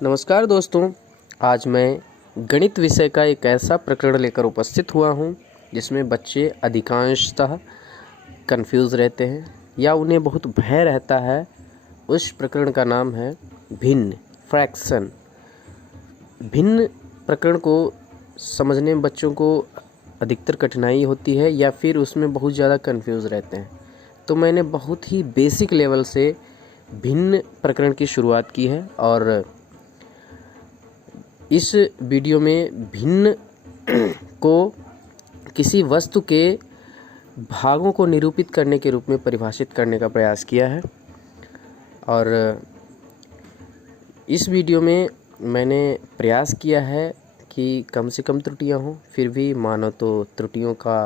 नमस्कार दोस्तों, आज मैं गणित विषय का एक ऐसा प्रकरण लेकर उपस्थित हुआ हूँ जिसमें बच्चे अधिकांशतः कंफ्यूज रहते हैं या उन्हें बहुत भय रहता है। उस प्रकरण का नाम है भिन्न, फ्रैक्शन। भिन्न प्रकरण को समझने में बच्चों को अधिकतर कठिनाई होती है या फिर उसमें बहुत ज़्यादा कंफ्यूज रहते हैं। तो मैंने बहुत ही बेसिक लेवल से भिन्न प्रकरण की शुरुआत की है और इस वीडियो में भिन्न को किसी वस्तु के भागों को निरूपित करने के रूप में परिभाषित करने का प्रयास किया है। और इस वीडियो में मैंने प्रयास किया है कि कम से कम त्रुटियां हों, फिर भी मानो तो त्रुटियों का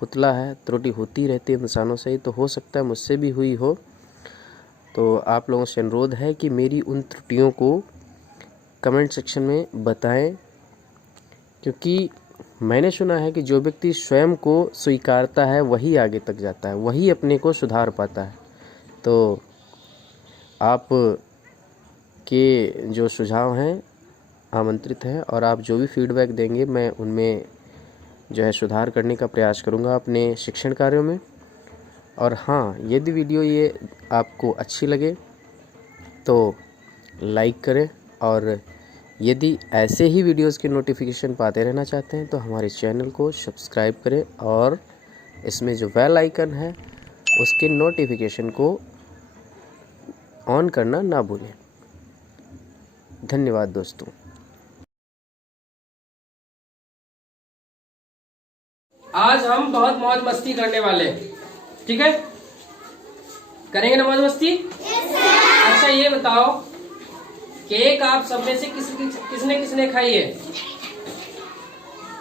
पुतला है, त्रुटि होती रहती है इंसानों से ही, तो हो सकता है मुझसे भी हुई हो। तो आप लोगों से अनुरोध है कि मेरी उन त्रुटियों को कमेंट सेक्शन में बताएं, क्योंकि मैंने सुना है कि जो व्यक्ति स्वयं को स्वीकारता है वही आगे तक जाता है, वही अपने को सुधार पाता है। तो आप के जो सुझाव हैं आमंत्रित हैं और आप जो भी फीडबैक देंगे मैं उनमें जो है सुधार करने का प्रयास करूंगा अपने शिक्षण कार्यों में। और हाँ, यदि वीडियो ये आपको अच्छी लगे तो लाइक करें, और यदि ऐसे ही वीडियोस के नोटिफिकेशन पाते रहना चाहते हैं तो हमारे चैनल को सब्सक्राइब करें और इसमें जो बेल आइकन है उसके नोटिफिकेशन को ऑन करना ना भूलें। धन्यवाद दोस्तों। आज हम बहुत मौज मस्ती करने वाले हैं, ठीक है? करेंगे ना मौज मस्ती? अच्छा ये बताओ, केक आप सब में से किसने किसने खाई है?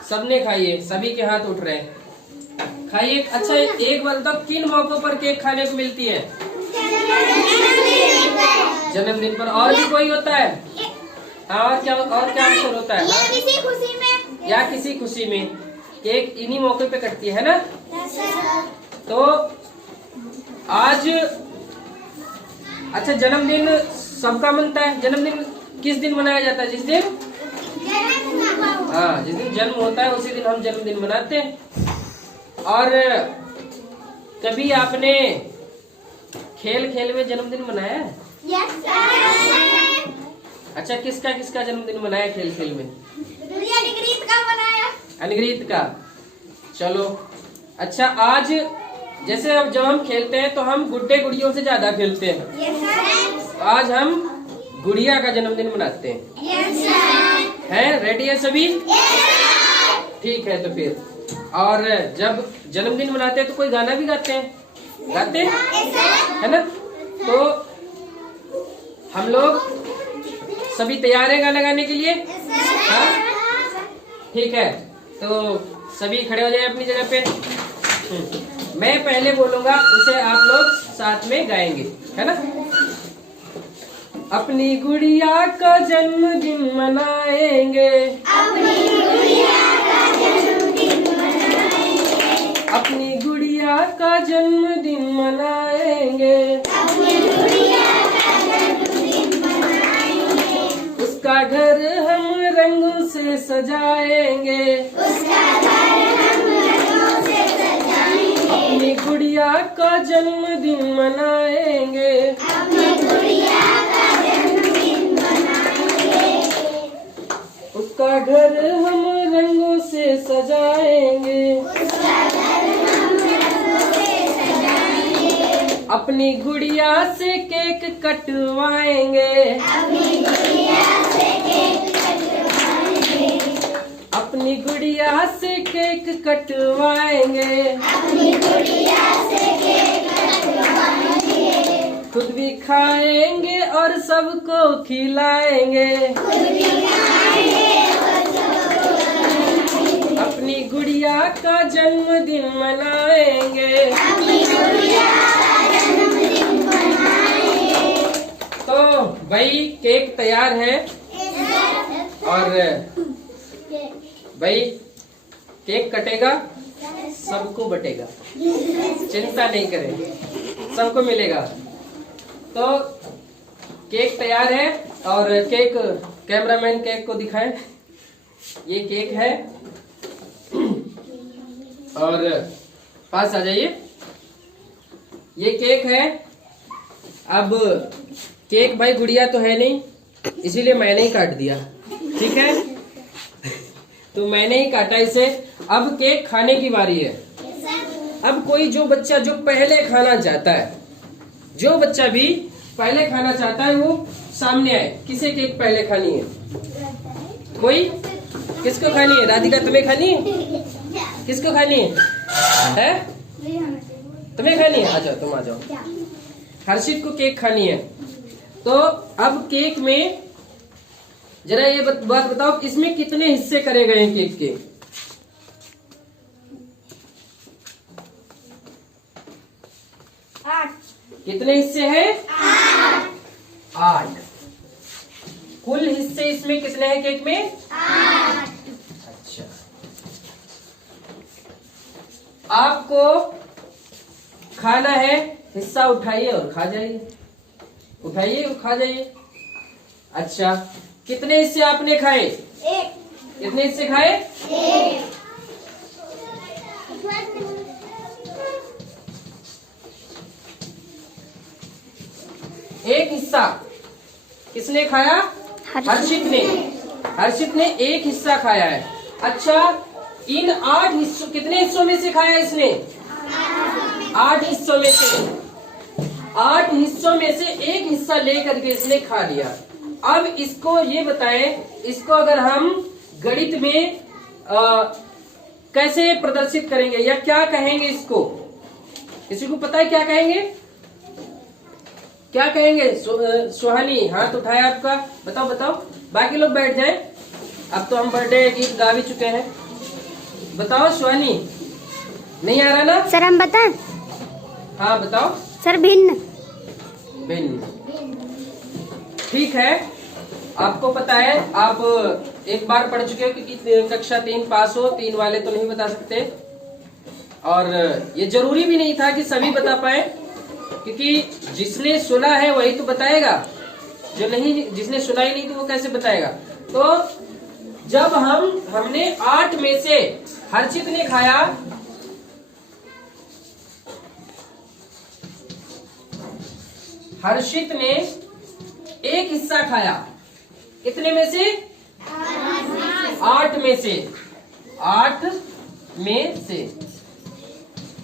सबने खाई है, सभी के हाथ उठ रहे हैं। खाइए। अच्छा एक बार बताओ, किन मौकों पर केक खाने को मिलती है? जन्मदिन पर। और भी कोई होता है? हाँ, और क्या अवसर होता है? या किसी खुशी में। या किसी खुशी में केक इन्हीं मौके पे कटती है ना? तो आज अच्छा, जन्मदिन सबका मनता है। जन्मदिन किस दिन मनाया जाता है? जिस दिन जिस दिन जन्म होता है उसी दिन हम जन्मदिन मनाते हैं। और कभी आपने खेल में जन्मदिन मनाया है? अच्छा, किसका किसका जन्मदिन मनाया खेल में? अनिग्रहित का मनाया। अनिग्रहित का। चलो अच्छा, आज जैसे अब जब हम खेलते हैं तो हम गुड्डे गुड़ियों से ज्यादा खेलते हैं। आज हम गुड़िया का जन्मदिन मनाते हैं। हैं रेडी है सभी? ठीक है, तो फिर और जब जन्मदिन मनाते हैं तो कोई गाना भी गाते हैं है ना? तो हम लोग सभी तैयार हैं गाना गाने के लिए? हाँ, ठीक है, तो सभी खड़े हो जाए अपनी जगह पे। मैं पहले बोलूंगा, उसे आप लोग साथ में गाएंगे, है ना? अपनी गुड़िया का जन्मदिन मनाएंगे, अपनी गुड़िया का जन्मदिन मनाएंगे, अपनी गुड़िया का जन्मदिन मनाएंगे, अपनी गुड़िया का जन्मदिन मनाएंगे। उसका घर हम रंगों से सजाएंगे, उसका घर हम रंगों से सजाएंगे, अपनी गुड़िया का जन्मदिन मनाएंगे, अपनी गुड़िया का जन्मदिन मनाएंगे। उसका घर हम रंगों से सजाएंगे, उसका घर हम रंगों से सजाएंगे, अपनी गुड़िया से केक कटवाएंगे, अपनी गुड़िया से केक कटवाएंगे, अपनी गुड़िया से केक कटवाएंगे, अपनी गुड़िया से केक कटवाएंगे, खुद भी खाएंगे और सबको खिलाएंगे, खुद भी खाएंगे और सबको खिलाएंगे, अपनी गुड़िया का जन्मदिन मनाएंगे। अपनी गुड़िया का जन्मदिन मनाएंगे। तो भाई केक तैयार है और भाई केक कटेगा, सबको बटेगा, चिंता नहीं करें, सबको मिलेगा। तो केक तैयार है और केक कैमरामैन केक को दिखाएं। ये केक है और पास आ जाइए। ये केक है। अब केक भाई गुड़िया तो है नहीं, इसीलिए मैंने ही काट दिया, ठीक है। तो मैंने ही काटा इसे। अब केक खाने की बारी है। अब कोई जो बच्चा जो पहले खाना चाहता है, जो बच्चा भी पहले खाना चाहता है वो सामने आए। किसे केक पहले खानी है? कोई? किसको खानी है? राधिका तुम्हें खानी है? किसको खानी है? तुम्हें खानी है? आ जाओ, तुम आ जाओ। हर्षित को केक खानी है। तो अब केक में जरा ये बात बताओ, इसमें कितने हिस्से करे गए हैं केक के? कितने हिस्से हैं? 8। कुल हिस्से इसमें कितने हैं केक में? 8। अच्छा, आपको खाना है, हिस्सा उठाइए और खा जाइए। उठाइए और खा जाइए। अच्छा, कितने हिस्से आपने खाए? 1। कितने हिस्से खाए? 1। एक हिस्सा किसने खाया? हर्षित ने। हर्षित ने एक हिस्सा खाया है। अच्छा, इन 8 हिस्सों, कितने हिस्सों में से खाया इसने? 8 हिस्सों में से। 8 हिस्सों में से एक हिस्सा लेकर के इसने खा लिया। अब इसको ये बताएं, इसको अगर हम गणित में कैसे प्रदर्शित करेंगे या क्या कहेंगे इसको? किसी को पता है क्या कहेंगे? क्या कहेंगे? सुहानी हाथ उठाया आपका, बताओ बताओ। बाकी लोग बैठ जाएं, अब तो हम बर्थडे गीत गा भी चुके हैं। बताओ सुहानी, नहीं आ रहा ना? सर हम बताएं? हाँ बताओ। सर भिन्न। भिन्न, ठीक है। आपको पता है, आप एक बार पढ़ चुके हो कि कक्षा 3 पास हो, 3 वाले तो नहीं बता सकते। और ये जरूरी भी नहीं था कि सभी बता पाए, क्योंकि जिसने सुना है वही तो बताएगा, जो नहीं, जिसने सुना ही नहीं तो वो कैसे बताएगा। तो जब हमने 8 में से हर्षित ने खाया, हर्षित ने एक हिस्सा खाया। कितने में से? 8 में से। 8 में से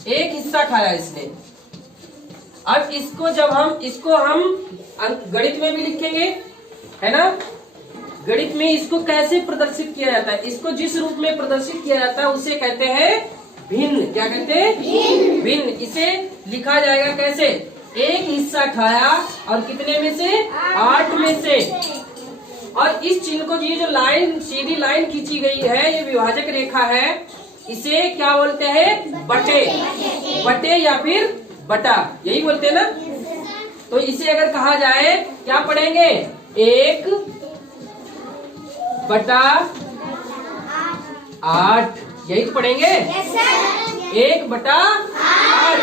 एक हिस्सा खाया इसने। अब इसको जब हम गणित में भी लिखेंगे, है ना? गणित में इसको कैसे प्रदर्शित किया जाता है? इसको जिस रूप में प्रदर्शित किया जाता है उसे कहते हैं भिन्न। क्या कहते हैं? भिन्न। इसे लिखा जाएगा कैसे? एक हिस्सा खाया और कितने में से? 8 में से। और इस चिन्ह को, ये जो लाइन, सीधी लाइन खींची गई है, ये विभाजक रेखा है, इसे क्या बोलते हैं? बटे। बटे या फिर बटा, यही बोलते हैं ना? तो इसे अगर कहा जाए, क्या पढ़ेंगे? 1 बटा 8, यही तो पढ़ेंगे। 1 बटा 8।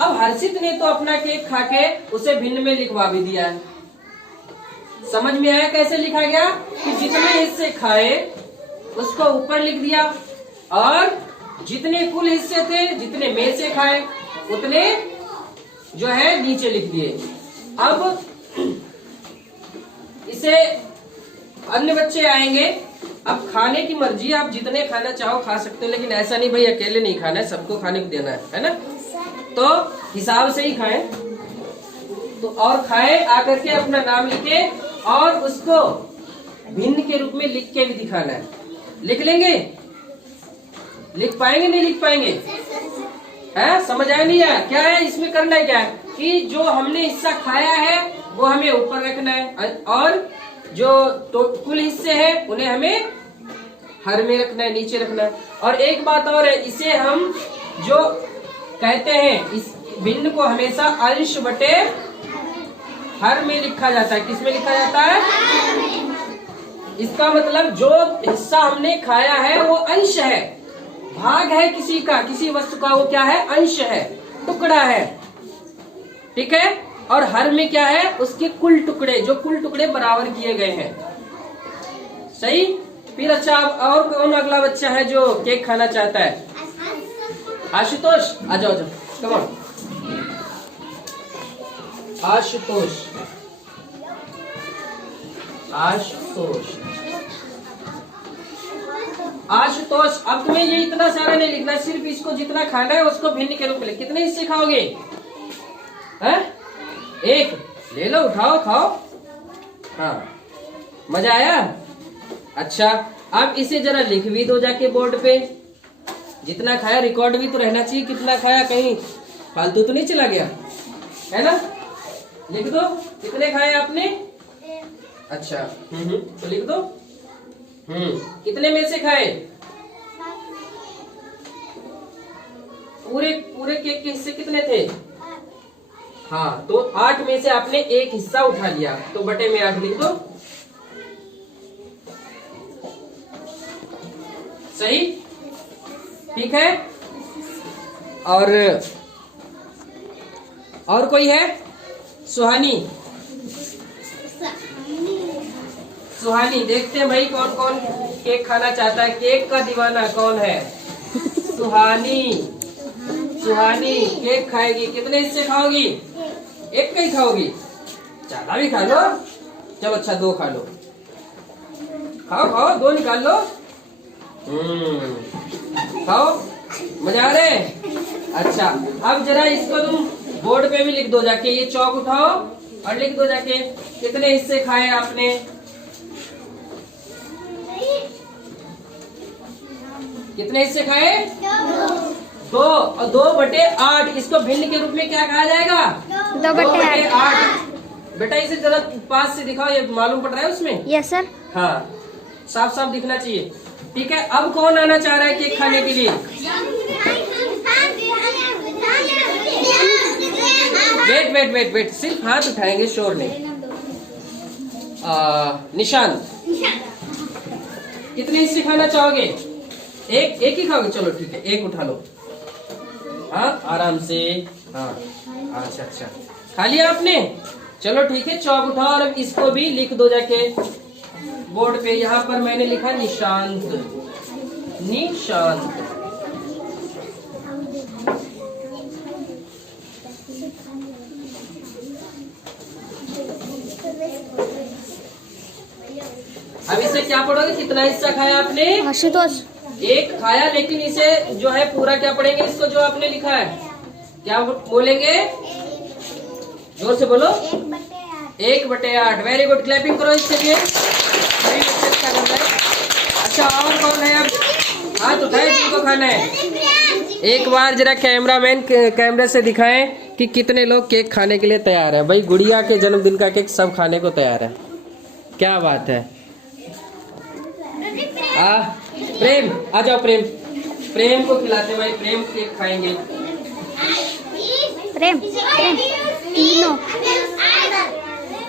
अब हर्षित ने तो अपना केक खा के उसे भिन्न में लिखवा भी दिया है। समझ में आया कैसे लिखा गया? कि जितने हिस्से खाए उसको ऊपर लिख दिया, और जितने कुल हिस्से थे, जितने में से खाए, उतने जो है नीचे लिख दिए। अब इसे अन्य बच्चे आएंगे। अब खाने की मर्जी, आप जितने खाना चाहो खा सकते हो, लेकिन ऐसा नहीं भाई अकेले नहीं खाना है, सबको खाने को देना है ना? तो हिसाब से ही खाएं। तो और खाए, आकर के अपना नाम लिखे और उसको भिन्न के रूप में लिख के भी दिखाना है। लिख लेंगे? लिख पाएंगे? नहीं लिख पाएंगे? है? समझ आया नहीं आया? क्या है इसमें करना है? क्या है कि जो हमने हिस्सा खाया है वो हमें ऊपर रखना है, और जो तो कुल हिस्से हैं उन्हें हमें हर में रखना है, नीचे रखना है। और एक बात और है, इसे हम जो कहते हैं, इस भिन्न को हमेशा अंश बटे हर में लिखा जाता है। किस में लिखा जाता है? इसका मतलब जो हिस्सा हमने खाया है वो अंश है, भाग है किसी का, किसी वस्तु का, वो क्या है? अंश है, टुकड़ा है। ठीक है? और हर में क्या है, उसके कुल टुकड़े, जो कुल टुकड़े बराबर किए गए हैं। सही। फिर अच्छा, अब और कौन अगला बच्चा है जो केक खाना चाहता है? आशुतोष, आ जाओ जाओ, कम ऑन। आशुतोष, आशुतोष, आशुतोष, अब तुम्हें ये इतना सारा नहीं लिखना, सिर्फ इसको जितना खाना है उसको भिन्न के रूप में। कितने हिस्से खाओगे? हैं? एक ले लो, उठाओ, खाओ। हाँ, मजा आया? अच्छा, अब इसे जरा लिख भी दो जाके बोर्ड पे। जितना खाया रिकॉर्ड भी तो रहना चाहिए, कितना खाया, कहीं फालतू तो नहीं चला गया, है ना? लिख दो कितने खाए आपने। अच्छा, तो लिख दो। कितने में से खाए? पूरे पूरे केक के हिस्से कितने थे? हाँ, तो 8 में से आपने एक हिस्सा उठा लिया, तो बटे में 8 लिख दो। सही, ठीक है। और कोई है? सुहानी, सुहानी, देखते हैं भाई कौन कौन केक खाना चाहता है। केक का दीवाना कौन है? सुहानी, सुहानी केक खाएगी। कितने हिस्से खाओगी? एक का ही खाओगी? ज्यादा भी खा लो। चलो अच्छा, 2 खा लो। खाओ खाओ, 2 निकाल लो। खाओ, मजा आ रहा है? अच्छा, अब जरा इसको तुम बोर्ड पे भी लिख दो जाके। ये चौक उठाओ और लिख दो जाके कितने हिस्से खाए आपने। कितने हिस्से खाए? 2। और 2/8, इसको भिन्न के रूप में क्या कहा जाएगा? 2/8। बेटा इसे जरा पास से दिखाओ, ये मालूम पड़ रहा है उसमें? Yes sir. हाँ, साफ साफ दिखना चाहिए। ठीक है, अब कौन आना चाह रहा है केक खाने के लिए? वेट वेट वेट वेट, सिर्फ हाथ उठाएंगे, शोर नहीं। निशांत, कितने हिस्से खाना चाहोगे? एक ही खाओगे? चलो ठीक है, एक उठा लो। हाँ, आराम से। हाँ, अच्छा अच्छा, खा लिया आपने? चलो ठीक है, चौक उठाओ और अब इसको भी लिख दो जाके बोर्ड पे। यहाँ पर मैंने लिखा निशांत, निशांत। अब इसे क्या पढ़ोगे? कितना हिस्सा खाया आपने? आशुतोष, एक खाया, लेकिन इसे जो है पूरा क्या पढ़ेंगे? इसको जो आपने लिखा है क्या बोलेंगे? जोर से बोलो। 1/8। वेरी गुड, क्लैपिंग करो इसके लिए। अच्छा, और कौन है? अब हाथ उठाए जिनको खाना है। एक बार जरा कैमरामैन कैमरे से दिखाएं कि कितने लोग केक खाने के लिए तैयार है। भाई, गुड़िया के जन्मदिन का केक सब खाने को तैयार है। क्या बात है। प्रेम, आ जाओ। प्रेम, प्रेम को खिलाते भाई। प्रेम केक खाएंगे। प्रेम, प्रेम, तीनों।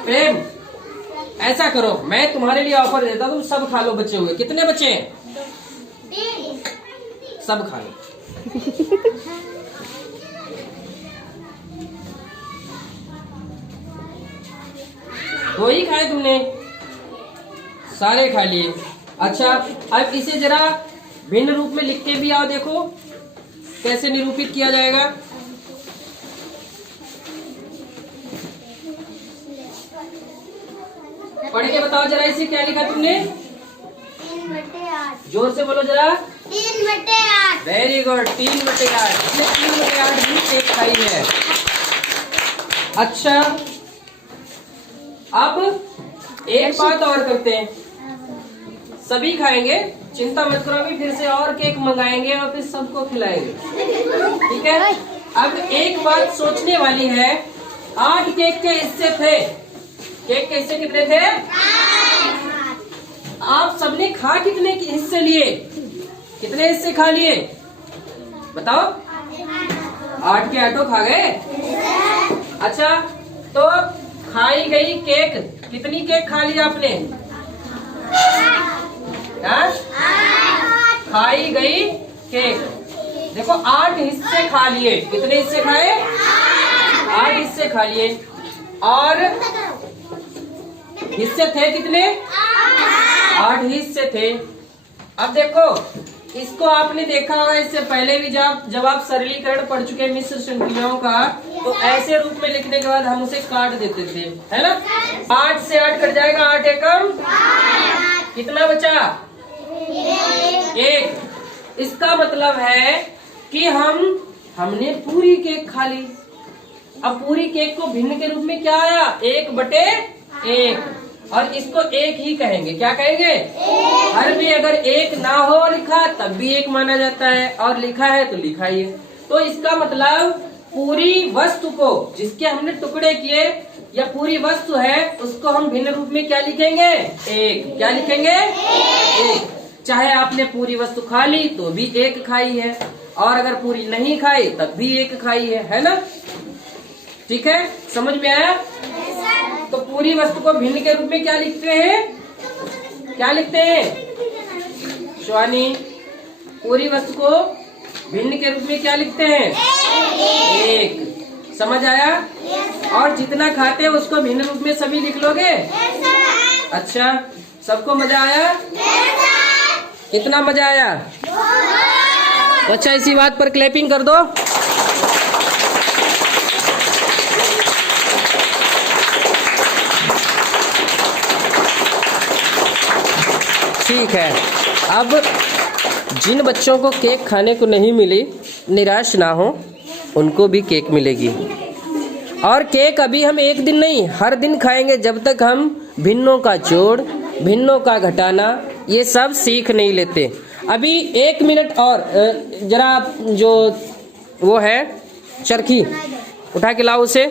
प्रेम, ऐसा करो, मैं तुम्हारे लिए ऑफर देता हूँ, तुम सब खा लो बचे हुए। कितने बचे हैं? सब खा लो। दो ही खाए तुमने? सारे खा लिए। अच्छा, अब इसे जरा भिन्न रूप में लिख के भी आओ, देखो कैसे निरूपित किया जाएगा। पढ़ के बताओ जरा, इसे क्या लिखा तुमने? 3/8। जोर से बोलो जरा। 3/8। Very good, 3/8। इसने 3/8 भी केक खाई है। अच्छा, अब एक बात और करते हैं। सभी खाएंगे, चिंता मत करो, अभी फिर से और केक मंगाएंगे और फिर सबको खिलाएंगे। ठीक है। अब एक बात सोचने वाली है, 8 केक के हिस्से थे। केक के हिस्से कितने थे? 8। आप सबने खा कितने हिस्से लिए? कितने हिस्से खा लिए बताओ? 8 के 8 खा गए। अच्छा, तो खाई गई केक, कितनी केक खा ली आपने? खाई गई केक, देखो 8 हिस्से खा लिए। कितने हिस्से खाए? 8 हिस्से खा लिए। और हिस्से थे कितने? 8 हिस्से थे। अब देखो, इसको आपने देखा होगा इससे पहले भी जब आप सरलीकरण पढ़ चुके मिश्र श्रृंखलाओं का, तो ऐसे रूप में लिखने के बाद हम उसे काट देते थे, है ना। 8 से 8 कट जाएगा, 8 एकम कितना बचा? 1। इसका मतलब है कि हमने पूरी केक खा ली। अब पूरी केक को भिन्न के रूप में क्या आया? 1/1, और इसको 1 ही कहेंगे। क्या कहेंगे? हर में अगर 1 ना हो लिखा तब भी 1 माना जाता है, और लिखा है तो लिखा ही है। तो इसका मतलब पूरी वस्तु को जिसके हमने टुकड़े किए या पूरी वस्तु है उसको हम भिन्न रूप में क्या लिखेंगे? 1। क्या लिखेंगे? 1। चाहे आपने पूरी वस्तु खा ली तो भी 1 खाई है, और अगर पूरी नहीं खाई तब भी 1 खाई है ना। ठीक है, समझ में आया? तो पूरी वस्तु को भिन्न के रूप में क्या लिखते हैं? क्या लिखते हैं शिवानी? पूरी वस्तु को भिन्न के रूप में क्या लिखते हैं? 1। समझ आया? और जितना खाते हैं उसको भिन्न रूप में सभी लिख लोगे? अच्छा, सबको मजा आया? कितना मजा आया? तो अच्छा, इसी बात पर क्लैपिंग कर दो। ठीक है, अब जिन बच्चों को केक खाने को नहीं मिली, निराश ना हो, उनको भी केक मिलेगी। और केक अभी हम एक दिन नहीं, हर दिन खाएंगे जब तक हम भिन्नों का जोड़, भिन्नों का घटाना, ये सब सीख नहीं लेते। अभी 1 मिनट और जरा जो वो है चरखी उठा के लाओ उसे।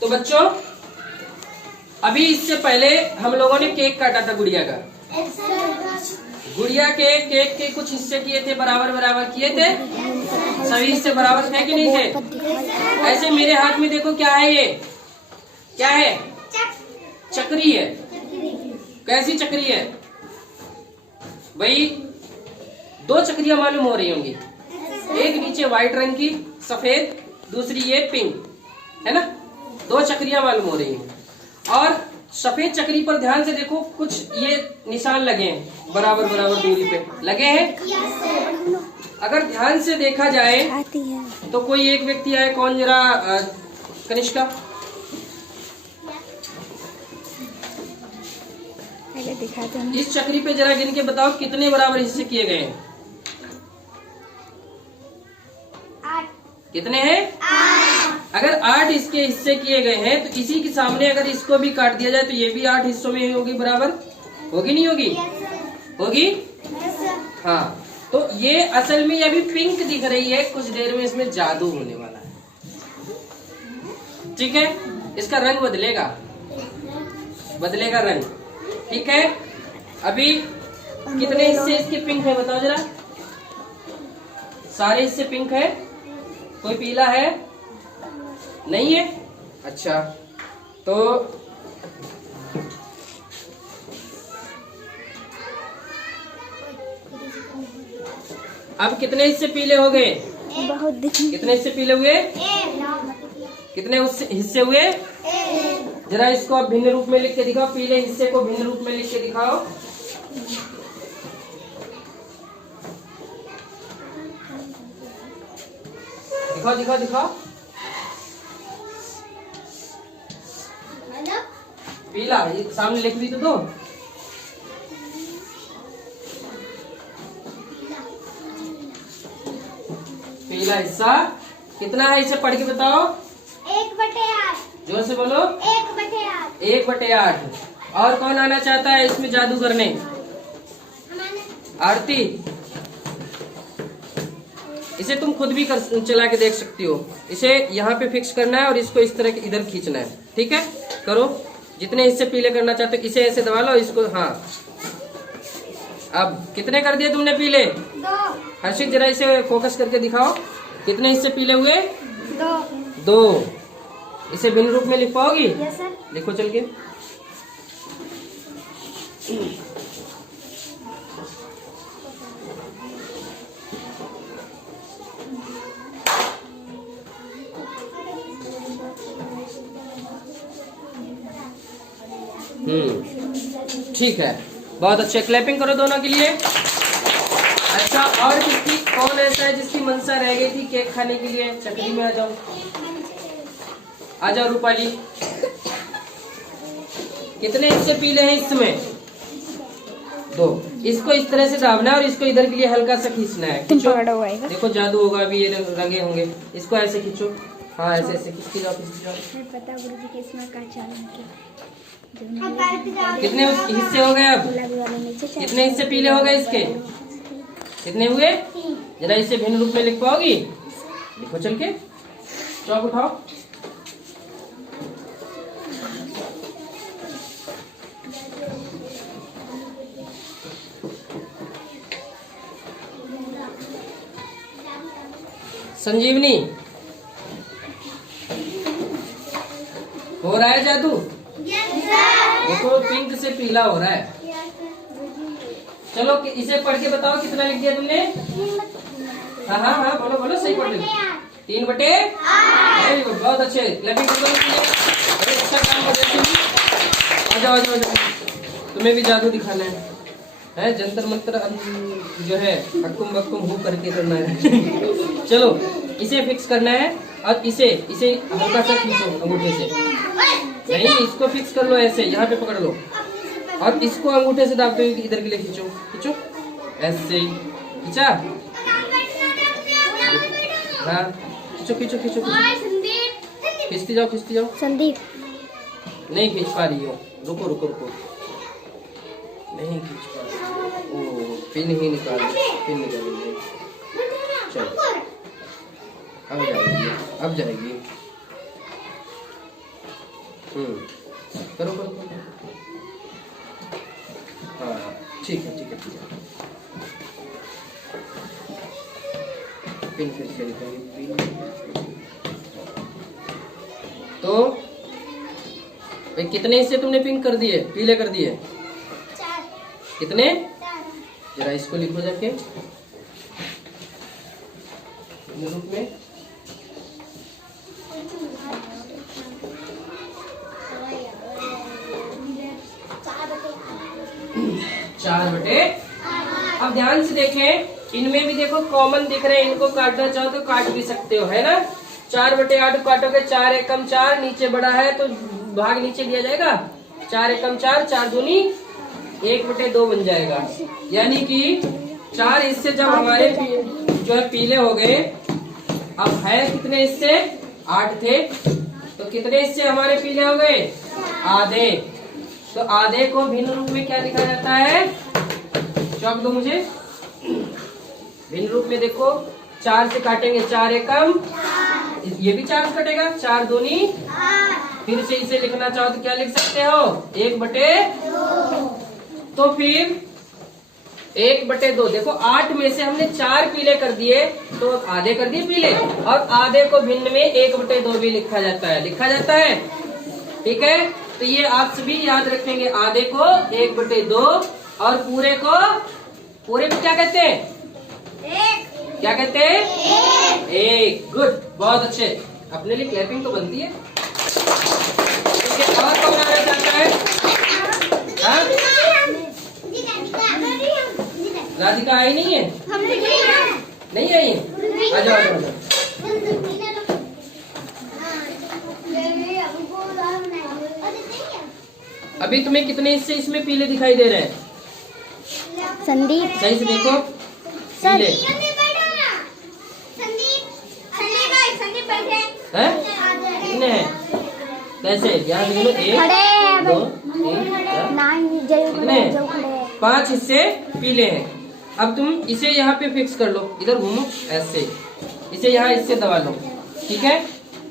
तो बच्चों, अभी इससे पहले हम लोगों ने केक काटा था गुड़िया का। गुड़िया के केक के कुछ हिस्से किए थे, बराबर बराबर किए थे। सभी हिस्से बराबर थे कि नहीं थे? ऐसे मेरे हाथ में देखो, क्या है ये? क्या है? चक्री है। कैसी चक्री है भाई? 2 चक्रियां मालूम हो रही होंगी, एक नीचे व्हाइट रंग की सफेद, दूसरी ये पिंक, है ना। 2 चक्रियां मालूम हो रही हैं। और सफेद चक्री पर ध्यान से देखो, कुछ ये निशान लगे हैं, बराबर बराबर दूरी पे लगे हैं। अगर ध्यान से देखा जाए तो कोई एक व्यक्ति आए, कौन? जरा कनिष्का, इस चक्री पे जरा गिन के बताओ कितने बराबर हिस्से किए गए हैं? 8। कितने हैं? 8। अगर 8 इसके हिस्से किए गए हैं तो इसी के सामने अगर इसको भी काट दिया जाए तो ये भी 8 हिस्सों में होगी, बराबर होगी नहीं होगी? होगी। हाँ, तो ये असल में अभी पिंक दिख रही है, कुछ देर में इसमें जादू होने वाला है। ठीक है, इसका रंग बदलेगा, बदलेगा रंग। ठीक है, अभी कितने हिस्से इसके पिंक है बताओ जरा? सारे हिस्से पिंक है, कोई पीला है? नहीं है। अच्छा, तो अब कितने हिस्से पीले हो गए? बहुत। कितने हिस्से पीले हुए? कितने हिस्से हुए? जरा इसको आप भिन्न रूप में लिख के दिखाओ, पीले हिस्से को भिन्न रूप में लिख के दिखाओ। दिखाओ दिखाओ दिखाओ। पीला, ये सामने लिख भी तो दो। पीला हिस्सा कितना है, इसे पढ़ के बताओ। 1/8। जोर से बोलो। 1/8। 1/8। और कौन आना चाहता है इसमें जादू करने? आरती, इसे तुम खुद भी चला के देख सकती हो। इसे यहाँ पे फिक्स करना है और इसको इस तरह इधर खींचना है। ठीक है, करो। जितने हिस्से पीले करना चाहते हो इसे ऐसे दबा लो, इसको। हाँ, अब कितने कर दिए तुमने पीले? 2। हर्षित, जरा इसे फोकस करके दिखाओ, कितने हिस्से पीले हुए? 2। 2। इसे भिन्न रूप में लिख पाओगी? Yes sir. लिखो चल के। ठीक है, बहुत अच्छे। क्लैपिंग करो दोनों के लिए। अच्छा, और किसकी, कौन ऐसा है जिसकी मनसा रह गई थी केक खाने के लिए? चकली में आ जाओ, आ जाओ रूपाली। कितने हिस्से पीले हैं इसमें? 2। इसको इस तरह से दाबना है और इसको इधर के लिए हल्का सा खींचना है। खींचो, देखो जादू होगा अभी, ये रंगे होंगे। इसको ऐसे खींचो, हाँ ऐसे ऐसे खींचते जाओ, खींचते जाओ। पता गुरुजी के इसमें का चालन कितने हिस्से हो गए अब? कितने हिस्से पीले हो गए इसके? कितने हुए? जरा इसे भिन्न रूप में लिख पाओगी? लिखो चल के। चौक उठाओ। संजीवनी, हो रहा है जादू? देखो पिंक से पीला हो रहा है। चलो इसे पढ़ के बताओ, कितना लिख दिया तुमने? हाँ हाँ हाँ, बोलो बोलो, सही पढ़ लिया। 3/8। वेरी गुड, बहुत अच्छे। क्लैपिंग कर दो इसके लिए। बड़े अच्छा काम कर रहे हो। आ जाओ आ जाओ आ जाओ, तुम्हें भी जादू दिखाना है जंतर मंतर जो है हक्कुम बक्कुम हु करके करना है। चलो इसे फिक्स करना है और इसे हल्का सा खींचो अंगूठे से। नहीं, इसको फिक्स कर लो ऐसे, यहाँ पे पकड़ लो और इसको अंगूठे से दाबते हुए इधर के लिए खींचो, खींचो ऐसे। खींचा? हाँ, खींचो खींचो खींचो, खींचती जाओ खींचती जाओ। संदीप नहीं खींच पा रही हो, रुको रुको रुको, नहीं खींच पा रही। ओ, पिन ही निकाल, पिन निकाल लीजिए। चलो अब जाएगी, अब जाएगी। करो करो करो। हाँ ठीक है ठीक है ठीक है। पिन फिर से निकालिए, पिन। तो भाई कितने हिस्से तुमने पिन कर दिए, पीले कर दिए? 4। कितने? जरा इसको लिखो जाके रूप में। 4/8। अब ध्यान से देखें, इनमें भी देखो कॉमन दिख रहे हैं, इनको काटना चाहो तो काट भी सकते हो, है ना? 4/8 काटोगे, 4 एकम 4, नीचे बड़ा है तो भाग नीचे लिया जाएगा। 4 एकम 4, 4 दूनी 1/2 बन जाएगा। यानी कि 4 हिस्से जब हमारे जो है पीले हो गए, अब है कितने हिस्से? 8 थे, तो कितने हिस्से हमारे पीले हो गए? आधे। तो आधे को भिन्न रूप में क्या लिखा जाता है? चौक दो मुझे। भिन्न रूप में देखो, 4 से काटेंगे, 4 एकम, ये भी 4 से कटेगा, 4 दूनी। फिर से इसे लिखना चाहो तो क्या लिख सकते हो? 1/2। तो फिर 1/2, देखो 8 में से हमने 4 पीले कर दिए तो आधे कर दिए पीले, और आधे को भिन्न में 1/2 भी लिखा जाता है, लिखा जाता है। ठीक है, तो ये आप सभी याद रखेंगे, आधे को 1/2 और पूरे को, पूरे को क्या कहते हैं? 1। क्या कहते हैं? 1। गुड, बहुत अच्छे। अपने लिए क्लैपिंग तो बनती है। ठीक है, और कौन आना चाहता है? हाँ? राधिका आई नहीं है? नहीं आई है? आ जाओ आ जाओ आ जाओ। अभी तुम्हें कितने हिस्से इसमें पीले दिखाई दे रहे हैं? संदीप सही से देखो, पीले हैं? कितने हैं? कैसे? ध्यान से लो, 1 2 3 4, कितने? 5 हिस्से पीले हैं। अब तुम इसे यहाँ पे फिक्स कर लो, इधर घूमो ऐसे, इसे यहाँ इससे दबा लो, ठीक है?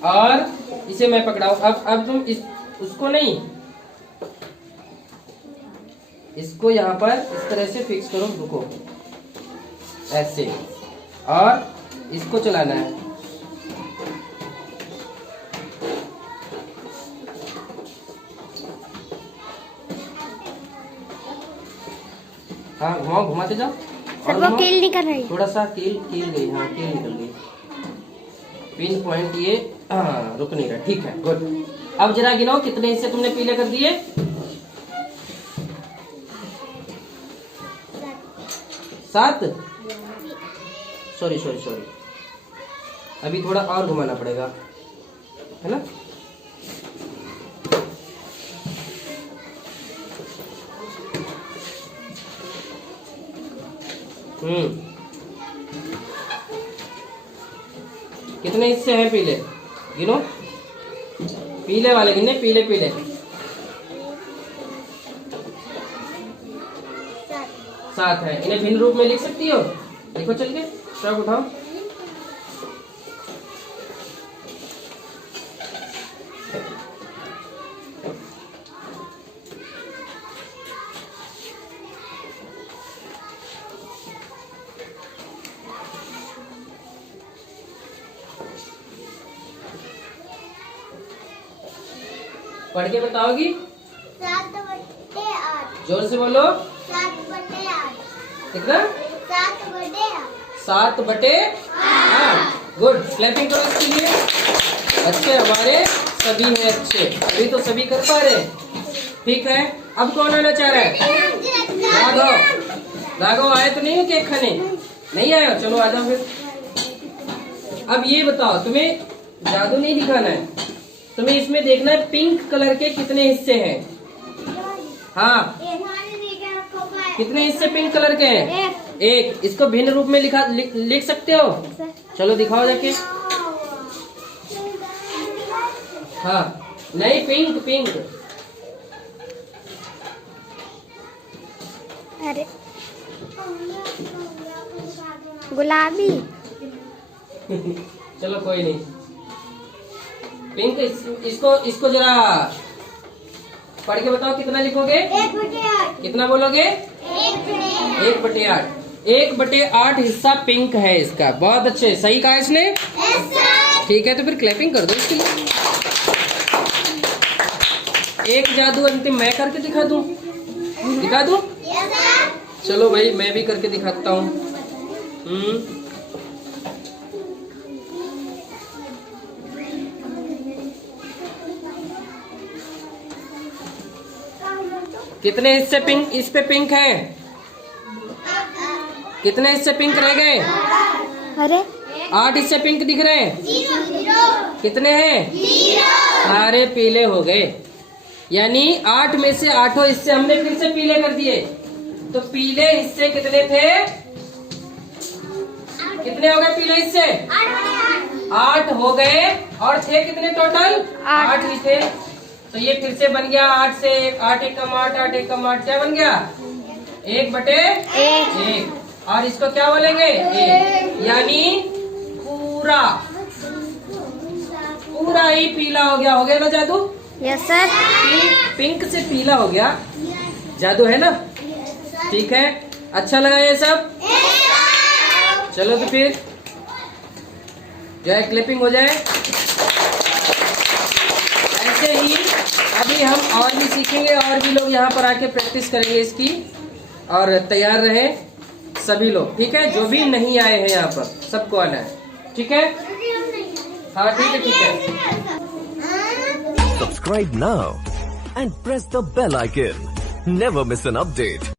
और इसे मैं पकड़ाऊ। अब तुम उसको नहीं, इसको यहाँ पर इस तरह से फिक्स करो, रुको ऐसे, और इसको चलाना है। हाँ घुमाओ, घुमाते जाओ। सर और वो घुमाओ। कील निकल रही। थोड़ा सा कील गई, हाँ कील निकल गई। पिन पॉइंट ये हाँ रुक नहीं रहा, ठीक है गुड। अब जरा गिनाओ कितने हिस्से तुमने पीले कर दिए। 7। सॉरी सॉरी सॉरी, अभी थोड़ा और घुमाना पड़ेगा, है ना। कितने हिस्से हैं पीले, गिनो। पीले वाले गिने, पीले पीले। 7 है। इन्हें भिन्न रूप में लिख सकती हो, लिखो चल के, सब उठाओ। पढ़ के बताओगी? 7/8। जोर से बोलो। 7/8। कितना? 7/8। 7/8। गुड, क्लैपिंग करो इसके लिए। अच्छे, हमारे सभी हैं अच्छे, अभी तो सभी कर पा रहे। ठीक है, अब कौन आना चाह रहा है? राघव। राघव आए तो नहीं हो केक खाने? नहीं आए हो, चलो आ जाओ फिर। अब ये बताओ, तुम्हें जादू नहीं दिखाना है, तुम्हें इसमें देखना है पिंक कलर के कितने हिस्से हैं। हाँ, कितने हिस्से पिंक कलर के हैं? एक। इसको भिन्न रूप में लिख सकते हो? चलो दिखाओ जाके। हाँ, नहीं पिंक पिंक। अरे गुलाबी। चलो कोई नहीं, पिंक। इसको जरा पढ़ के बताओ, कितना लिखोगे? 1/8। कितना बोलोगे? 1/8। 1/8 हिस्सा पिंक है इसका। बहुत अच्छे, सही कहा इसने। ठीक है, तो फिर क्लैपिंग कर दो इसके लिए। एक जादू अंतिम मैं करके दिखा दूं? दिखा दूं? चलो भाई, मैं भी करके दिखाता हूँ। कितने हिस्से पिंक, इस पे पिंक है? कितने हिस्से पिंक रह गए? अरे 8 हिस्से पिंक दिख रहे हैं। कितने हैं? सारे पीले हो गए। यानी 8 में से 8 हिस्से हमने फिर से पीले कर दिए। तो पीले हिस्से कितने थे? कितने हो गए पीले हिस्से? 8 हो गए। और थे कितने टोटल? 8 ही थे। तो ये फिर से बन गया 8 से 8 एकम 8, 8 एकम 8, क्या बन गया? 1/1। और इसको क्या बोलेंगे? 1। यानी पूरा ही पीला हो गया। हो गया ना जादू? Yes sir. पिंक से पीला हो गया, जादू है ना। ठीक है, अच्छा लगा ये सब? चलो तो फिर जो है क्लिपिंग हो जाए। ऐसे ही अभी हम और भी सीखेंगे, और भी लोग यहाँ पर आके प्रैक्टिस करेंगे इसकी। और तैयार रहे सभी लोग, ठीक है? जो भी नहीं आए हैं यहाँ पर, सबको आना है, ठीक है? हाँ ठीक है, ठीक है। Subscribe now and press the bell icon. Never miss an update.